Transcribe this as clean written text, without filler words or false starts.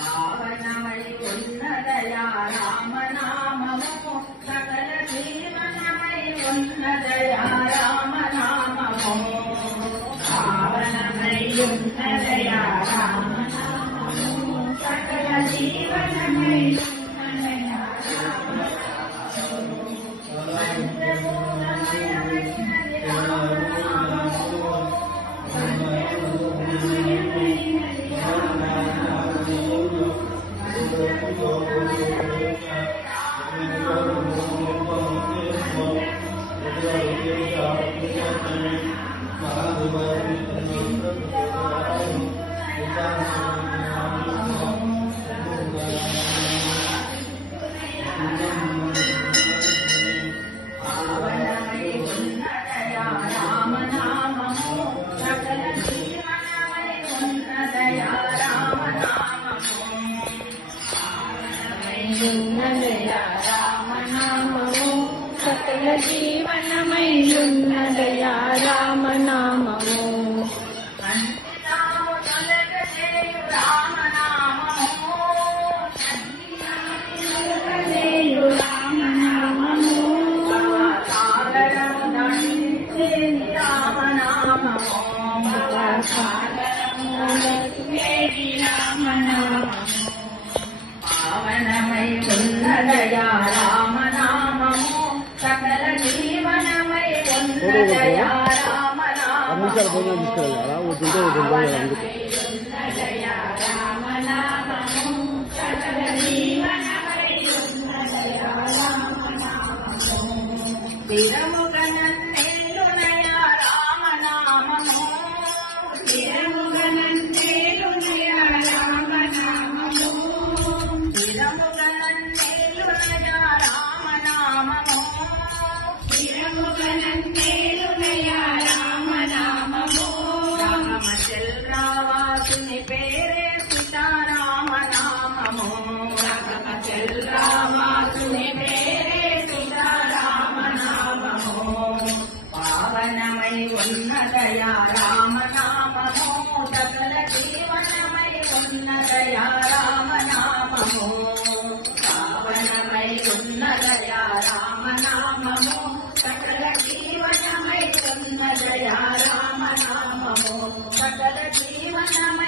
పావనమై ఉన్నదయా రామనామము సకల జీవనమై ఉన్నదయా రామనామము పావనమై ఉన్నదయా రామనామము సకల జీవనమై ఉన్నదయా రామనామము సకల జీవనమై ఉన్నదయా రామనామము పావనమై ఉన్నదయా రామనామము సకల జీవనమై ఉన్నదయా రామనామము ఉన్నదయా రామనామము సకల జీవనమై ఉన్నదయా రామనామము స్థిరముగా నన్నేలునయా రామనామము స్థిరముగా నన్నేలునయా రామనామము స్థిరముగా నన్నేలునయా రామనామము స్థిరముగా నన్నేలునయా రామనామము రామచంద్రవాసుని పేరే సీతారామనామము రామచంద్రవాసుని పేరే సీతారామనామము పావనమై ఉన్నదయా రామనామము సకల జీవనమై ఉన్నదయా రామనామము పావనమై ఉన్నదయా రామనామము సకల జీవనమై ఉన్నదయా రామనామము సకల జీవనమై